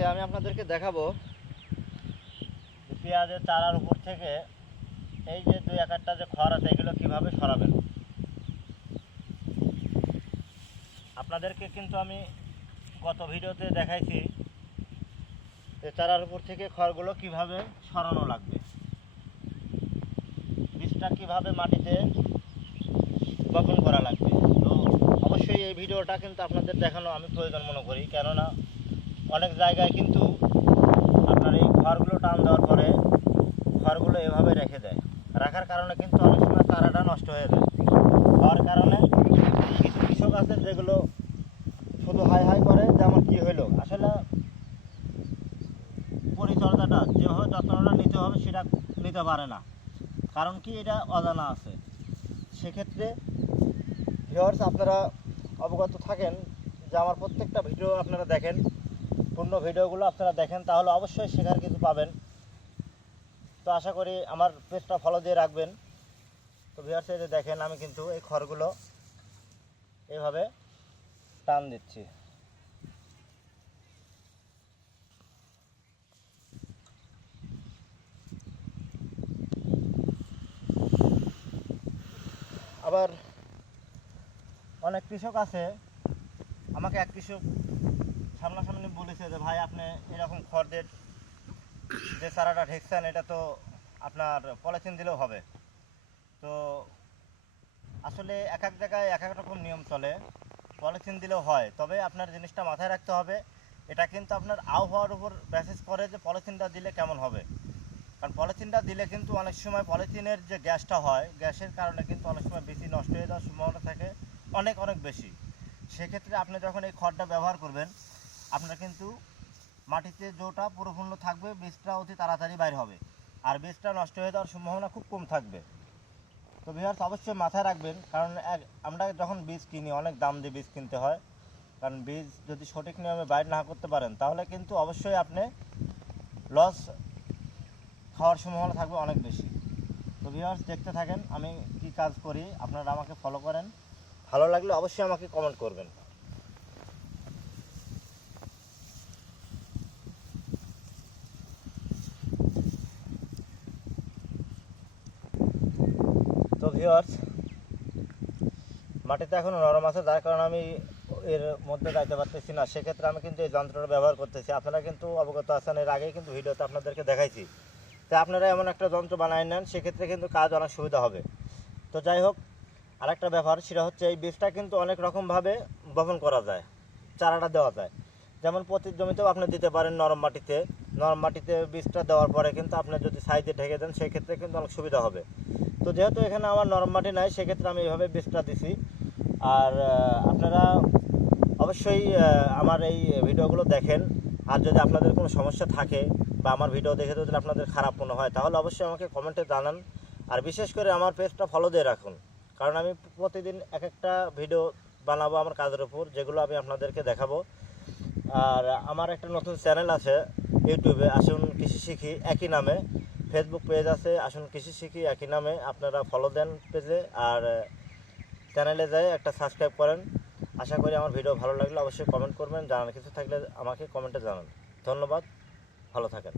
আজকে আমি আপনাদেরকে দেখাবো পেঁয়াজের চারার উপর থেকে এই যে দুই এক একটা যে খড় আছে, এগুলো কীভাবে সরাবেন। আপনাদেরকে কিন্তু আমি গত ভিডিওতে দেখাইছি যে চারার উপর থেকে খড়গুলো কীভাবে সরানো লাগবে। বীজটা কীভাবে মাটিতে বপন করা লাগবে। তো অবশ্যই এই ভিডিওটা কিন্তু আপনাদের দেখানো আমি প্রয়োজন মনে করি, কেননা অনেক জায়গায় কিন্তু আপনার এই খড়গুলো টান দেওয়ার পরে খড়গুলো এভাবে রেখে দেয়। রাখার কারণে কিন্তু অনেক সময় চারাটা নষ্ট হয়ে যায়। হওয়ার কারণে কিছু কৃষক আছে যেগুলো শুধু হাই হাই করে, যেমন কী হইল। আসলে পরিচর্যাটা যেভাবে যত্নটা নিতে হবে সেটা নিতে পারে না। কারণ কি এটা অজানা আছে। সেক্ষেত্রে ভিওয়ার্স আপনারা অবগত থাকেন যে আমার প্রত্যেকটা ভিডিও আপনারা দেখেন। পূর্ণ ভিডিওগুলো আপনারা দেখেন, তাহলে অবশ্যই শেখার কিছু পাবেন। তো আশা করি আমার পেজটা ফলো দিয়ে রাখবেন। তো ভিওয়ার্স এই যে দেখেন, আমি কিন্তু এই খড়গুলো এইভাবে টান দিচ্ছি। আবার অনেক কৃষক আছে, আমাকে এক কৃষক সামনাসামনি বলেছে যে, ভাই, আপনি এরকম খড়দের যে চারাটা ঠেকছেন এটা তো আপনার পলিথিন দিলেও হবে। তো আসলে এক এক জায়গায় এক এক রকম নিয়ম চলে। পলিথিন দিলেও হয়, তবে আপনার জিনিসটা মাথায় রাখতে হবে, এটা কিন্তু আপনার আবহাওয়ার উপর ব্যাসেস করে যে পলিথিনটা দিলে কেমন হবে। কারণ পলিথিনটা দিলে কিন্তু অনেক সময় পলিথিনের যে গ্যাসটা হয়, গ্যাসের কারণে কিন্তু অনেক সময় বেশি নষ্ট হয়ে যাওয়ার সম্ভাবনা থাকে, অনেক অনেক বেশি। সেক্ষেত্রে আপনি যখন এই খড়টা ব্যবহার করবেন আপনার কিন্তু মাটিতে জোটা পরিপূর্ণ থাকবে, বীজটা অতি তাড়াতাড়ি বাইর হবে। আর বীজটা নষ্ট হয়ে যাওয়ার সম্ভাবনা খুব কম থাকবে। তো বিহার্স অবশ্যই মাথায় রাখবেন, কারণ এক আমরা যখন বীজ কিনি, অনেক দাম দিয়ে বীজ কিনতে হয়। কারণ বীজ যদি সঠিক নিয়মে বাইর না করতে পারেন, তাহলে কিন্তু অবশ্যই আপনি লস খাওয়ার সম্ভাবনা থাকবে অনেক বেশি। তো ভিউয়ার্স দেখতে থাকেন, আমি কি কাজ করি, আপনারা আমাকে ফলো করেন। ভালো লাগলে অবশ্যই আমাকে কমেন্ট করবেন। তো ভিউয়ার্স মাটিতে এখনও নরম আছে, যার কারণে আমি এর মধ্যে যাইতে পারতেছি না। সেক্ষেত্রে আমি কিন্তু এই যন্ত্রটা ব্যবহার করতেছি। আপনারা কিন্তু অবগত আছেন, এর আগেই কিন্তু ভিডিওতে আপনাদেরকে দেখাইছি। তো আপনারা এমন একটা যন্ত্র বানায় নেন, সেক্ষেত্রে কিন্তু কাজ অনেক সুবিধা হবে। তো যাই হোক, আরেকটা ব্যাপার, সেটা হচ্ছে এই বীজটা কিন্তু অনেক রকমভাবে বপন করা যায়, চারাটা দেওয়া যায়। যেমন প্রতি জমিতেও আপনি দিতে পারেন নরম মাটিতে। নরম মাটিতে বীজটা দেওয়ার পরে কিন্তু আপনি যদি সাইডে ঢেকে দেন, সেক্ষেত্রে কিন্তু অনেক সুবিধা হবে। তো যেহেতু এখানে আমার নরম মাটি নাই, সেক্ষেত্রে আমি এইভাবে বীজটা দিছি। আর আপনারা অবশ্যই আমার এই ভিডিওগুলো দেখেন। আর যদি আপনাদের কোনো সমস্যা থাকে বা আমার ভিডিও দেখে যদি আপনাদের খারাপ মনে হয়, তাহলে অবশ্যই আমাকে কমেন্টে জানান। আর বিশেষ করে আমার পেজটা ফলো দিয়ে রাখুন। কারণ আমি প্রতিদিন এক একটা ভিডিও বানাবো আমার কাজের উপর, যেগুলো আমি আপনাদেরকে দেখাবো। আর আমার একটা নতুন চ্যানেল আছে, ইউটিউবে আসুন কৃষি শিখি একই নামে। ফেসবুক পেজ আছে, আসুন কৃষি শিখি একই নামে। আপনারা ফলো দেন পেজে আর চ্যানেলে যায় একটা সাবস্ক্রাইব করেন। আশা করি আমার ভিডিও ভালো লাগলে অবশ্যই কমেন্ট করবেন। জানার কিছু থাকলে আমাকে কমেন্টে জানান। ধন্যবাদ, ভালো থাকেন।